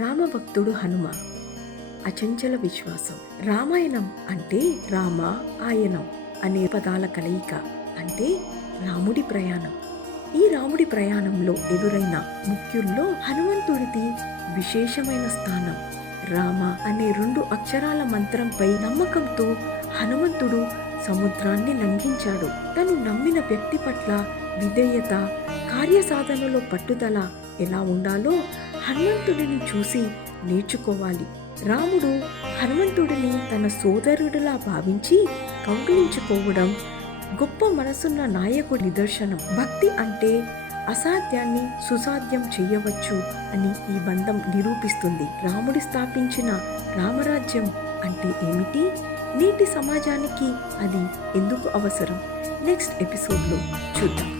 రామభక్తుడు హనుమ. అచంచల విశ్వాసం. రామాయణం అంటే రామ ఆయనం అనే పదాల కలయిక. అంటే రాముడి ప్రయాణం. ఈ రాముడి ప్రయాణంలో ఎదురైన ముఖ్యుల్లో హనుమంతుడిది విశేషమైన స్థానం. రామ అనే 2 అక్షరాల మంత్రంపై నమ్మకంతో హనుమంతుడు సముద్రాన్ని లంఘించాడు. తను నమ్మిన వ్యక్తి పట్ల విధేయత, కార్యసాధనలో పట్టుదల ఎలా ఉండాలో హనుమంతుడిని చూసి నేర్చుకోవాలి. రాముడు హనుమంతుడిని తన సోదరుడిలా భావించి కౌగిలించుకోవడం గొప్ప మనసున్న నాయకుడి నిదర్శనం. భక్తి అంటే అసాధ్యాన్ని సుసాధ్యం చేయవచ్చు అని ఈ బంధం నిరూపిస్తుంది. రాముడి స్థాపించిన రామరాజ్యం అంటే ఏమిటి? నేటి సమాజానికి అది ఎందుకు అవసరం? నెక్స్ట్ ఎపిసోడ్లో చూద్దాం.